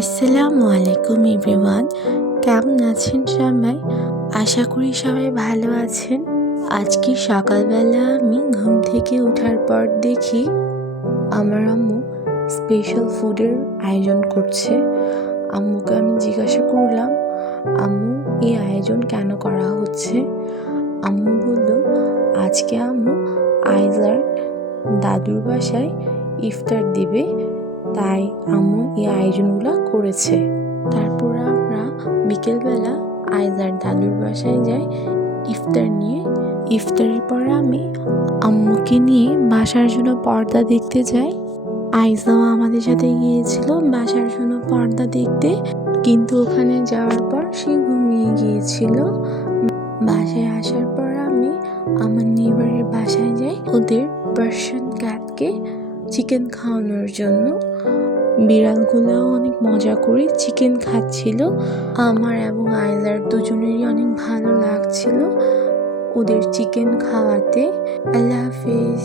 আসসালামু আলাইকুম এভরিওয়ান, কেমন আছেন সবাই? আশা করি সবাই ভালো আছেন। আজকে সকালবেলা আমি ঘুম থেকে ওঠার পর দেখি আমার আম্মু স্পেশাল ফুডের আয়োজন করছে। আম্মুকে আমি জিজ্ঞাসা করলাম, আম্মু এই আয়োজন কেন করা হচ্ছে? আম্মু বলল, আজকে আম্মু আইজার দাদুর বাসায় ইফতার দিবে, তাই আম্মু এই আয়োজনগুলো করেছে। তারপর আমরা বিকেলবেলা আইজার দাদুর বাসায় যাই ইফতার নিয়ে। ইফতারের পর আমি আম্মুকে নিয়ে বাসার জন্য পর্দা দেখতে যাই। আইজাও আমাদের সাথে গিয়েছিল বাসার জন্য পর্দা দেখতে, কিন্তু ওখানে যাওয়ার পর সে ঘুমিয়ে গিয়েছিল। বাসায় আসার পর আমি আমার নেইবারের বাসায় যাই ওদের পার্সিয়ান ক্যাটকে চিকেন খাওয়ানোর জন্য। বিড়ালগুলো অনেক মজা করে চিকেন খাচ্ছিল। আমার এবং আইজার দুজনেরই অনেক ভালো লাগছিল ওদের চিকেন খাওয়াতে। আল্লাহ হাফেজ।